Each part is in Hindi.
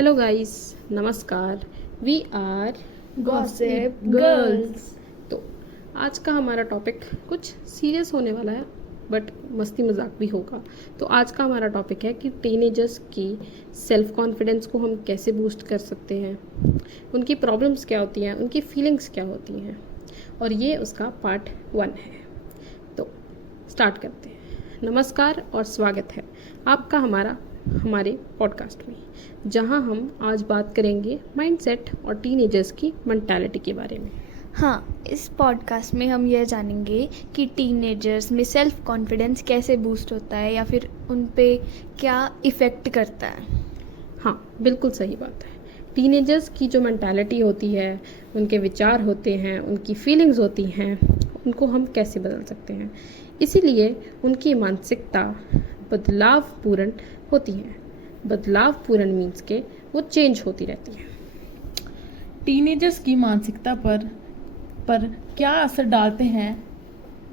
हेलो गाइस, नमस्कार। We are gossip girls. तो आज का हमारा टॉपिक कुछ सीरियस होने वाला है, बट मस्ती मजाक भी होगा। तो आज का हमारा टॉपिक है कि टीनेजर्स की सेल्फ कॉन्फिडेंस को हम कैसे बूस्ट कर सकते हैं, उनकी प्रॉब्लम्स क्या होती हैं, उनकी फीलिंग्स क्या होती हैं, और ये उसका पार्ट 1 है। तो स्टार्ट करते हैं। नमस्कार और स्वागत है आपका हमारे पॉडकास्ट में, जहां हम आज बात करेंगे माइंडसेट और टीनेजर्स की मेंटालिटी के बारे में। हाँ, इस पॉडकास्ट में हम यह जानेंगे कि टीनेजर्स में सेल्फ कॉन्फिडेंस कैसे बूस्ट होता है या फिर उन पे क्या इफ़ेक्ट करता है। हाँ, बिल्कुल सही बात है। टीनेजर्स की जो मेंटालिटी होती है, उनके विचार होते हैं, उनकी फीलिंग्स होती हैं, उनको हम कैसे बदल सकते हैं। इसीलिए उनकी मानसिकता बदलावपूर्ण होती है। बदलावपूर्ण मीन्स के वो चेंज होती रहती है। टीनेजर्स की मानसिकता पर क्या असर डालते हैं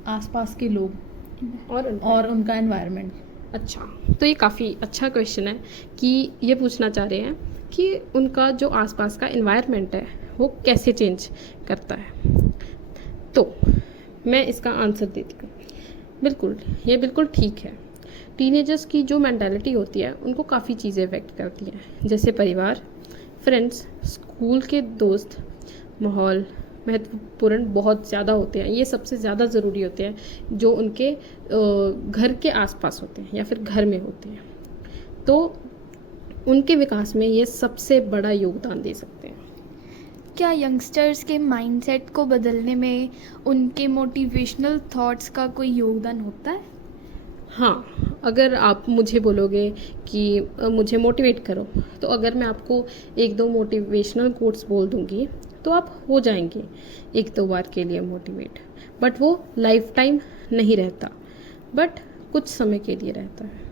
आसपास के लोग और उनका एनवायरनमेंट। अच्छा, तो ये काफ़ी अच्छा क्वेश्चन है कि ये पूछना चाह रहे हैं कि उनका जो आसपास का एनवायरनमेंट है वो कैसे चेंज करता है। तो मैं इसका आंसर देती हूँ। बिल्कुल, ये बिल्कुल ठीक है। टीनेजर्स की जो मेंटालिटी होती है उनको काफ़ी चीज़ें अफेक्ट करती हैं, जैसे परिवार, फ्रेंड्स, स्कूल के दोस्त, माहौल महत्वपूर्ण बहुत ज़्यादा होते हैं। ये सबसे ज़्यादा ज़रूरी होते हैं जो उनके घर के आसपास होते हैं या फिर घर में होते हैं। तो उनके विकास में ये सबसे बड़ा योगदान दे सकते हैं। क्या यंगस्टर्स के माइंडसेट को बदलने में उनके मोटिवेशनल थॉट्स का कोई योगदान होता है? हाँ, अगर आप मुझे बोलोगे कि मुझे मोटिवेट करो, तो अगर मैं आपको एक दो मोटिवेशनल कोट्स बोल दूंगी तो आप हो जाएंगे एक दो बार के लिए मोटिवेट, बट वो लाइफ टाइम नहीं रहता, बट कुछ समय के लिए रहता है।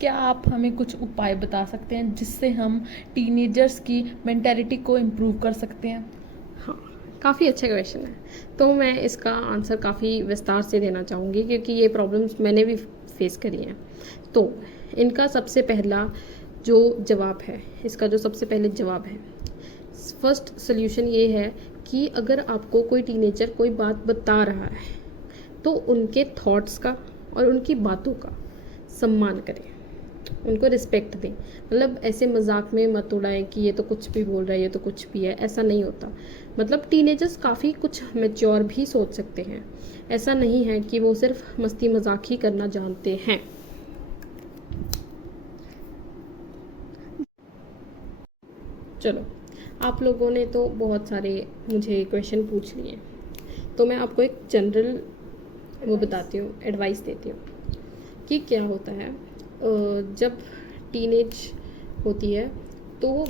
क्या आप हमें कुछ उपाय बता सकते हैं जिससे हम टीनेजर्स की मेंटालिटी को इम्प्रूव कर सकते हैं? हाँ, काफ़ी अच्छा क्वेश्चन है। तो मैं इसका आंसर काफ़ी विस्तार से देना चाहूँगी क्योंकि ये प्रॉब्लम्स मैंने भी फेस करी हैं। तो इनका सबसे पहला जो जवाब है, इसका जो सबसे पहले जवाब है, फर्स्ट सोल्यूशन ये है कि अगर आपको कोई टीनेजर कोई बात बता रहा है तो उनके थॉट्स का और उनकी बातों का सम्मान करें, उनको रिस्पेक्ट दें। मतलब ऐसे मजाक में मत उड़ाएं कि ये तो कुछ भी बोल रहा है, ये तो कुछ भी है, ऐसा नहीं होता। मतलब टीनेजर्स काफ़ी कुछ मैच्योर भी सोच सकते हैं, ऐसा नहीं है कि वो सिर्फ मस्ती मजाक ही करना जानते हैं। चलो, आप लोगों ने तो बहुत सारे मुझे क्वेश्चन पूछ लिए, तो मैं आपको एक जनरल वो बताती हूँ, एडवाइस देती हूँ कि क्या होता है। जब टीनेज होती है तो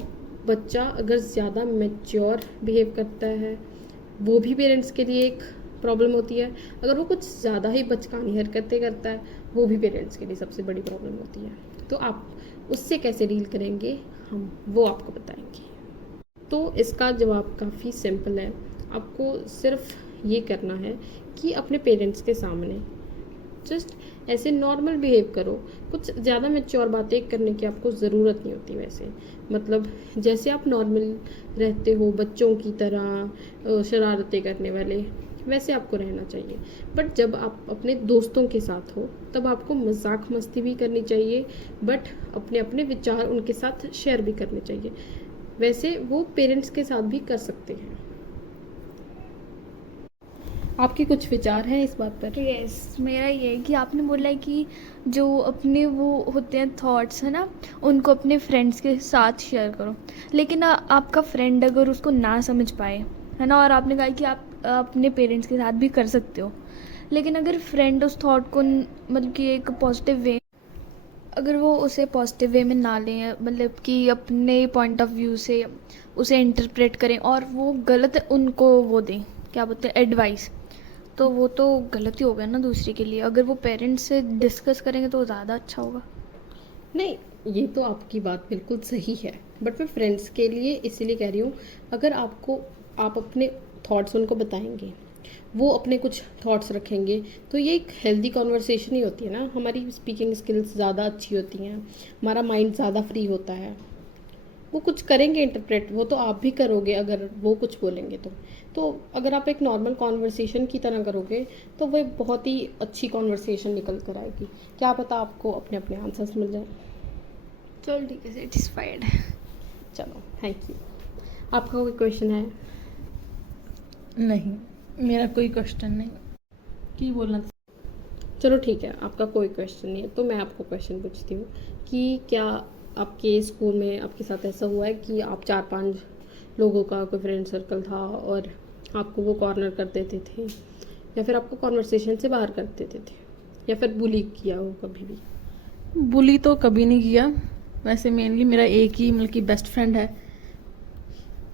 बच्चा अगर ज़्यादा मैच्योर बिहेव करता है, वो भी पेरेंट्स के लिए एक प्रॉब्लम होती है। अगर वो कुछ ज़्यादा ही बचकानी हरकतें करता है, वो भी पेरेंट्स के लिए सबसे बड़ी प्रॉब्लम होती है। तो आप उससे कैसे डील करेंगे, हम वो आपको बताएंगे। तो इसका जवाब काफ़ी सिंपल है। आपको सिर्फ ये करना है कि अपने पेरेंट्स के सामने जस्ट ऐसे नॉर्मल बिहेव करो। कुछ ज़्यादा मैच्योर बातें करने की आपको ज़रूरत नहीं होती। वैसे मतलब जैसे आप नॉर्मल रहते हो बच्चों की तरह शरारतें करने वाले, वैसे आपको रहना चाहिए। बट जब आप अपने दोस्तों के साथ हो तब आपको मजाक मस्ती भी करनी चाहिए, बट अपने अपने विचार उनके साथ शेयर भी करने चाहिए। वैसे वो पेरेंट्स के साथ भी कर सकते हैं। आपके कुछ विचार हैं इस बात पर? यस, मेरा ये है कि आपने बोला है कि जो अपने वो होते हैं थॉट्स है ना, उनको अपने फ्रेंड्स के साथ शेयर करो। लेकिन आपका फ्रेंड अगर उसको ना समझ पाए, है ना, और आपने कहा कि आप अपने पेरेंट्स के साथ भी कर सकते हो, लेकिन अगर फ्रेंड उस थॉट को मतलब कि एक पॉजिटिव वे, अगर वो उसे पॉजिटिव वे में ना लें, मतलब कि अपने पॉइंट ऑफ व्यू से उसे इंटरप्रेट करें और वो गलत उनको वो दें, क्या बोलते हैं, एडवाइस, तो वो तो गलत ही हो गया ना दूसरे के लिए। अगर वो पेरेंट्स से डिस्कस करेंगे तो ज़्यादा अच्छा होगा। नहीं, ये तो आपकी बात बिल्कुल सही है, बट मैं फ्रेंड्स के लिए इसीलिए कह रही हूँ। अगर आप अपने थॉट्स उनको बताएंगे वो अपने कुछ थॉट्स रखेंगे, तो ये एक हेल्दी कॉन्वर्सेशन ही होती है ना। हमारी स्पीकिंग स्किल्स ज़्यादा अच्छी होती हैं, हमारा माइंड ज़्यादा फ्री होता है। वो कुछ करेंगे इंटरप्रेट, वो तो आप भी करोगे अगर वो कुछ बोलेंगे तो अगर आप एक नॉर्मल कॉन्वर्सेशन की तरह करोगे तो वो एक बहुत ही अच्छी कॉन्वर्सेशन निकल कर आएगी। क्या पता आपको अपने अपने आंसर्स मिल जाए। चलो ठीक है, सेटिस्फाइड। चलो, थैंक यू। आपका कोई क्वेश्चन है? नहीं, मेरा कोई क्वेश्चन नहीं। की बोलना था? चलो ठीक है, आपका कोई क्वेश्चन नहीं है तो मैं आपको क्वेश्चन पूछती हूँ कि क्या आपके स्कूल में आपके साथ ऐसा हुआ है कि आप 4-5 लोगों का कोई फ्रेंड सर्कल था और आपको वो कॉर्नर कर देते थे, या फिर आपको कॉन्वर्सेशन से बाहर कर देते थे, या फिर बुली किया हो कभी भी? बुली तो कभी नहीं किया। वैसे मेनली मेरा एक ही मतलब कि बेस्ट फ्रेंड है,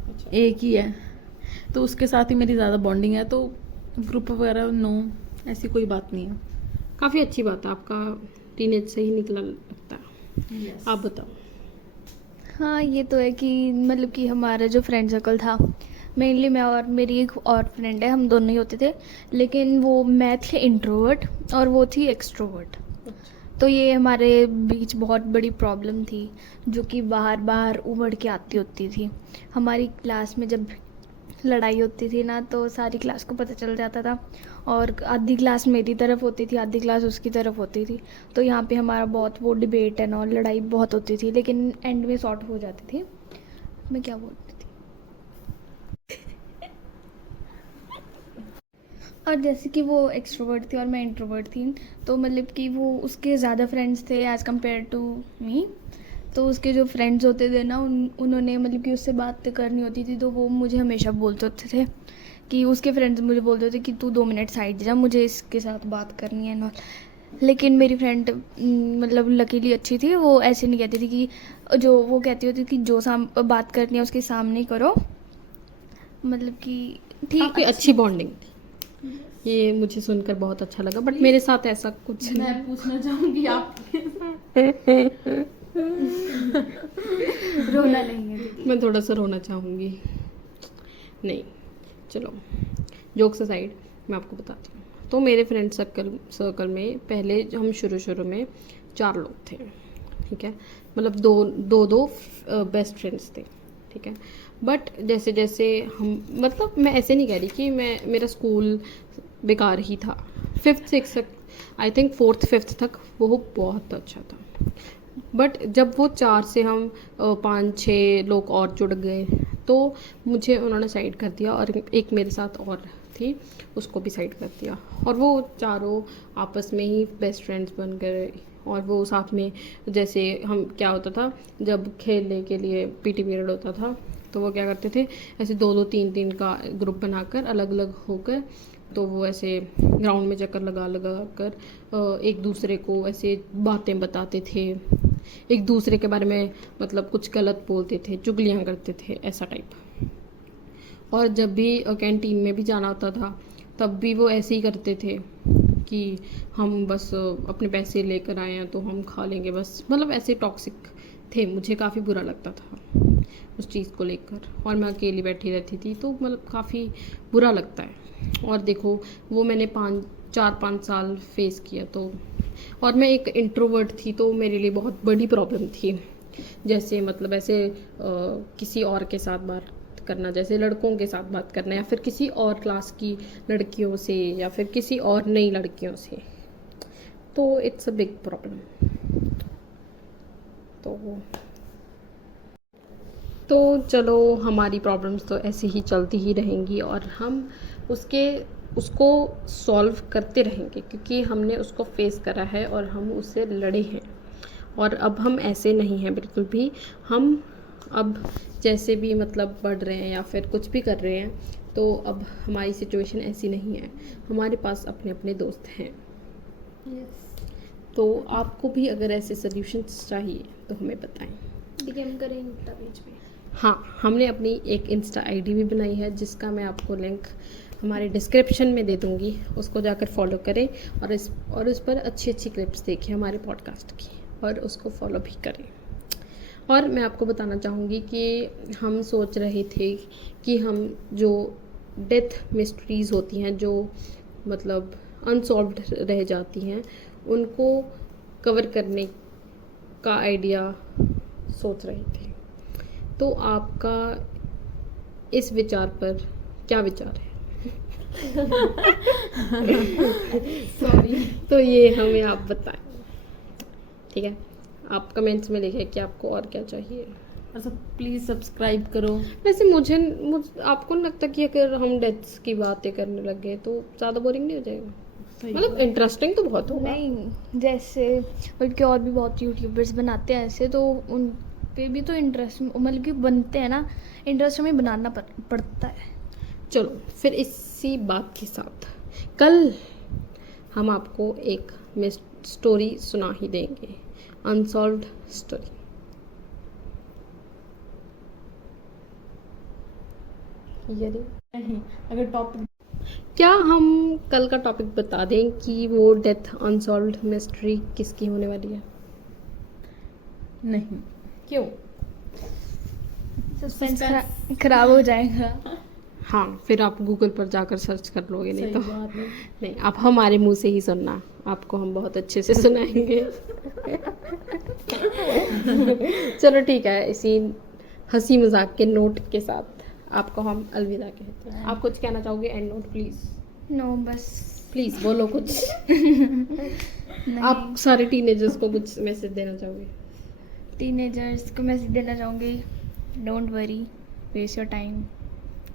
अच्छा, एक ही है, तो उसके साथ ही मेरी ज़्यादा बॉन्डिंग है, तो ग्रुप वगैरह नो, ऐसी कोई बात नहीं है। काफ़ी अच्छी बात है, आपका टीनेज से ही निकला लगता है। आप बताओ। हाँ, ये तो है कि मतलब कि हमारा जो फ्रेंड सर्कल था, मेनली मैं और मेरी एक और फ्रेंड है, हम दोनों ही होते थे। लेकिन वो मैं थी इंट्रोवर्ट और वो थी एक्सट्रोवर्ट। तो ये हमारे बीच बहुत बड़ी प्रॉब्लम थी, जो कि बाहर बाहर उमड़ के आती होती थी। हमारी क्लास में जब लड़ाई होती थी ना, तो सारी क्लास को पता चल जाता था, और आधी क्लास मेरी तरफ होती थी, आधी क्लास उसकी तरफ होती थी। तो यहाँ पे हमारा बहुत वो डिबेट एंड और लड़ाई बहुत होती थी, लेकिन एंड में सॉर्ट हो जाती थी। मैं क्या बोलती थी? और जैसे कि वो एक्सट्रोवर्ट थी और मैं इंट्रोवर्ट थी, तो मतलब कि वो उसके ज़्यादा फ्रेंड्स थे एज़ कम्पेयर टू मी। तो उसके जो फ्रेंड्स होते थे ना, उन्होंने मतलब कि उससे बात करनी होती थी, तो वो मुझे हमेशा बोलते होते थे कि उसके फ्रेंड्स मुझे बोलते थे कि तू 2 मिनट साइड जा, मुझे इसके साथ बात करनी है ना। लेकिन मेरी फ्रेंड मतलब लकीली अच्छी थी, वो ऐसे नहीं कहती थी कि जो वो कहती होती कि जो बात करनी है उसके सामने करो, मतलब कि ठीक। काफ़ी अच्छी बॉन्डिंग, ये मुझे सुनकर बहुत अच्छा लगा, बट मेरे साथ ऐसा कुछ नहीं। मैं पूछना चाहूँगी आप रोना नहीं है। मैं थोड़ा सा रोना चाहूँगी। नहीं, चलो जोक्स असाइड, मैं आपको बताती हूँ। तो मेरे फ्रेंड सर्कल में पहले हम शुरू में 4 लोग थे, ठीक है। मतलब दो बेस्ट फ्रेंड्स थे, ठीक है। बट जैसे जैसे हम, मतलब मैं ऐसे नहीं कह रही कि मेरा स्कूल बेकार ही था। 5th 6th, I think 4th 5th तक वो बहुत अच्छा था। बट जब वो 4 से हम 5-6 लोग और जुड़ गए, तो मुझे उन्होंने साइड कर दिया, और एक मेरे साथ और थी, उसको भी साइड कर दिया, और वो चारों आपस में ही बेस्ट फ्रेंड्स बन गए। और वो साथ में, जैसे हम क्या होता था, जब खेलने के लिए पीटी पीरियड होता था, तो वो क्या करते थे, ऐसे 2-2 3-3 का ग्रुप बनाकर अलग अलग होकर, तो वो ऐसे ग्राउंड में चक्कर लगा कर एक दूसरे को ऐसे बातें बताते थे, एक दूसरे के बारे में मतलब कुछ गलत बोलते थे, चुगलियाँ करते थे, ऐसा टाइप। और जब भी कैंटीन में भी जाना होता था, तब भी वो ऐसे ही करते थे कि हम बस अपने पैसे लेकर आए हैं तो हम खा लेंगे बस, मतलब ऐसे टॉक्सिक थे। मुझे काफ़ी बुरा लगता था उस चीज़ को लेकर, और मैं अकेली बैठी रहती थी, तो मतलब काफ़ी बुरा लगता है। और देखो, वो मैंने 4-5 साल फेस किया, तो और मैं एक इंट्रोवर्ट थी, तो मेरे लिए बहुत बड़ी प्रॉब्लम थी। जैसे मतलब ऐसे किसी और के साथ बात करना, जैसे लड़कों के साथ बात करना, या फिर किसी और क्लास की लड़कियों से, या फिर किसी और नई लड़कियों से, तो इट्स अ बिग प्रॉब्लम। तो चलो, हमारी प्रॉब्लम्स तो ऐसे ही चलती ही रहेंगी, और हम उसको सॉल्व करते रहेंगे, क्योंकि हमने उसको फेस करा है और हम उससे लड़े हैं। और अब हम ऐसे नहीं हैं बिल्कुल भी। हम अब जैसे भी मतलब बढ़ रहे हैं या फिर कुछ भी कर रहे हैं, तो अब हमारी सिचुएशन ऐसी नहीं है, हमारे पास अपने अपने दोस्त हैं। तो आपको भी अगर ऐसे सॉल्यूशंस चाहिए तो हमें बताएं। डीएम करें इंस्टा पेज पे। हाँ, हमने अपनी एक इंस्टा आईडी भी बनाई है, जिसका मैं आपको लिंक हमारे डिस्क्रिप्शन में दे दूँगी, उसको जाकर फॉलो करें, और इस पर अच्छी अच्छी क्लिप्स देखें हमारे पॉडकास्ट की, और उसको फॉलो भी करें। और मैं आपको बताना चाहूँगी कि हम सोच रहे थे कि हम जो डेथ मिस्ट्रीज़ होती हैं जो मतलब अनसॉल्व्ड रह जाती हैं, उनको कवर करने का आइडिया सोच रहे थे। तो आपका इस विचार पर क्या विचार है? सॉरी। तो ये हमें आप बताएं, ठीक है? आप कमेंट्स में लिखें कि आपको और क्या चाहिए। अच्छा प्लीज़ सब्सक्राइब करो। वैसे आपको नहीं लगता कि अगर हम डेथ्स की बातें करने लग गए तो ज़्यादा बोरिंग नहीं हो जाएगा? सही मतलब इंटरेस्टिंग तो बहुत होगा। नहीं, जैसे बल्कि और भी बहुत यूट्यूबर्स बनाते हैं ऐसे, तो उन पे भी तो इंटरेस्ट मतलब कि बनते हैं ना, इंटरेस्ट हमें बनाना पड़ता है। चलो फिर इसी बात के साथ कल हम आपको एक स्टोरी सुना ही देंगे, अनसॉल्व्ड स्टोरी। यदि नहीं, अगर टॉपिक क्या हम कल का टॉपिक बता दें कि वो डेथ अनसॉल्व्ड मिस्ट्री किसकी होने वाली है? नहीं, क्यों? सस्पेंस खराब हो जाएगा। हाँ, फिर आप गूगल पर जाकर सर्च कर लोगे, नहीं सही तो बात है। नहीं, आप हमारे मुंह से ही सुनना, आपको हम बहुत अच्छे से सुनाएंगे। चलो ठीक है, इसी हंसी मजाक के नोट के साथ आपको हम अलविदा कहते हैं। आप कुछ कहना चाहोगे? एंड नोट प्लीज, नो बस प्लीज बोलो कुछ। आप सारे टीनेजर्स को कुछ मैसेज देना चाहोगे? टीनेजर्स को मैसेज देना चाहूँगी, don't worry, waste your time,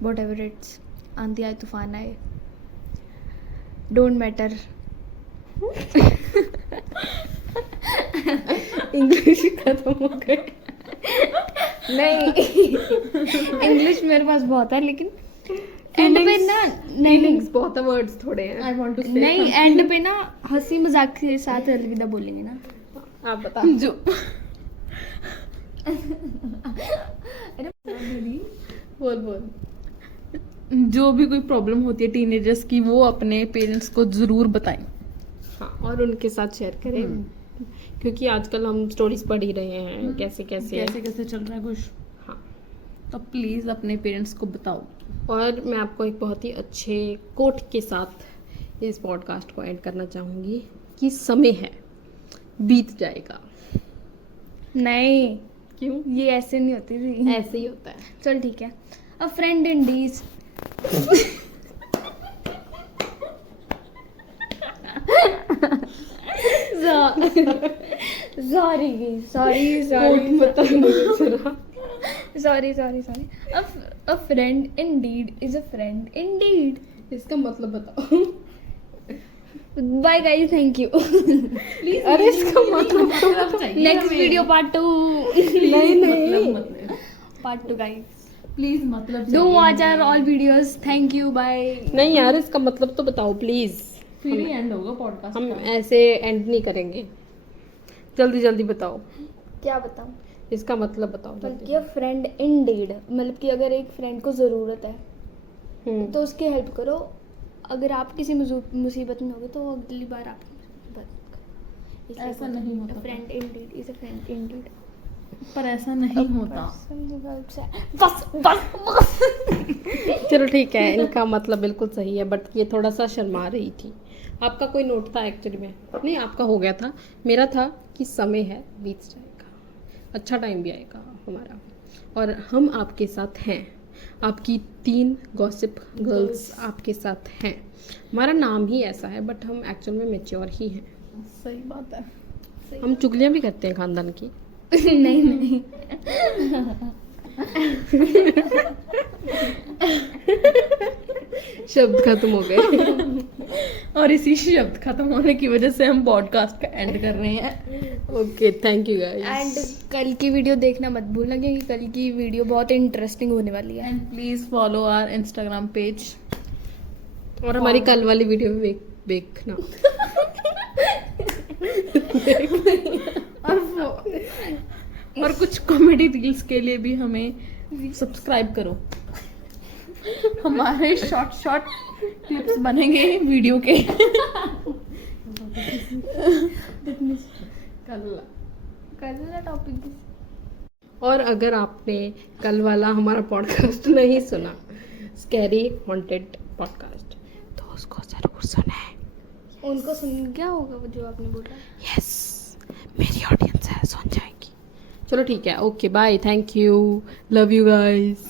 whatever it's, आंधी आए तूफान आए, डोंट मैटर। इंग्लिश खत्म हो गई। नहीं, इंग्लिश मेरे पास बहुत है, लेकिन एंड पे ना नहीं फीलिंग्स बहुत है, वर्ड्स थोड़े हैं। आई वांट टू से नहीं, एंड पे ना हंसी मजाक के साथ अलविदा बोलेंगे ना। आप बता। जो बोल बोल। जो भी कोई प्रॉब्लम होती है टीनेजर्स की, वो अपने पेरेंट्स को ज़रूर बताएं। हाँ, और उनके साथ शेयर करें, क्योंकि आजकल हम स्टोरीज पढ़ ही रहे हैं कैसे कैसे कैसे चल रहा है कुछ। हाँ, तो प्लीज़ अपने पेरेंट्स को बताओ। और मैं आपको एक बहुत ही अच्छे कोट के साथ इस पॉडकास्ट को एंड करना चाहूँगी कि समय है, बीत जाएगा। नहीं, क्यों? ये ऐसे नहीं होती थी। ऐसे ही होता है। चल ठीक है, a friend indeed. Sorry. A friend indeed is a friend indeed. इसका मतलब बताओ। Bye guys, thank you. अरे इसका मतलब Next video part 2. नहीं Part 2 guys. प्लीज मतलब Do watch our all videos. Thank you. Bye. नहीं यार, इसका मतलब तो बताओ प्लीज। फिर ही एंड होगा पॉडकास्ट हम का। ऐसे एंड नहीं करेंगे, जल्दी जल्दी बताओ, क्या बताऊं? इसका मतलब बताओ मतलब जल्दी। कि फ्रेंड इंडीड, मतलब कि अगर एक फ्रेंड को ज़रूरत है तो उसकी हेल्प करो। अगर आप किसी मुसीबत में होगे तो अगली बार आपकी मदद। ऐसा नहीं होता। Friend Indeed is a friend Indeed. पर ऐसा नहीं होता। बस। चलो ठीक है, इनका मतलब बिल्कुल सही है, बट ये थोड़ा सा शर्मा रही थी। आपका कोई नोट था एक्चुअली में? नहीं, आपका हो गया था। मेरा था कि समय है, बीत जाएगा, अच्छा टाइम भी आएगा हमारा, और हम आपके साथ हैं। आपकी 3 गॉसिप गर्ल्स आपके साथ हैं। हमारा नाम ही ऐसा है, बट हम एक्चुअल में मैच्योर ही हैं। सही बात है। हम चुगलियाँ भी करते हैं खानदान की। नहीं। शब्द खत्म हो गए। और इसी शब्द खत्म होने की वजह से हम पॉडकास्ट का एंड कर रहे हैं। Okay, thank you guys. And कल की वीडियो देखना मत भूलना, क्योंकि कल की वीडियो बहुत इंटरेस्टिंग होने वाली है। And please follow our Instagram page. और हमारी कल वाली वीडियो भी देखना। और कुछ कॉमेडी रील्स के लिए भी हमें सब्सक्राइब करो। हमारे शॉर्ट क्लिप्स बनेंगे वीडियो के। कल टॉपिक। और अगर आपने कल वाला हमारा पॉडकास्ट नहीं सुना स्कैरी हॉन्टेड पॉडकास्ट, तो उसको ज़रूर सुने। उनको सुन क्या होगा वो जो आपने बोला? यस, मेरी ऑडियंस है, सुन जाएगी। चलो ठीक है, okay bye, thank you, love you guys.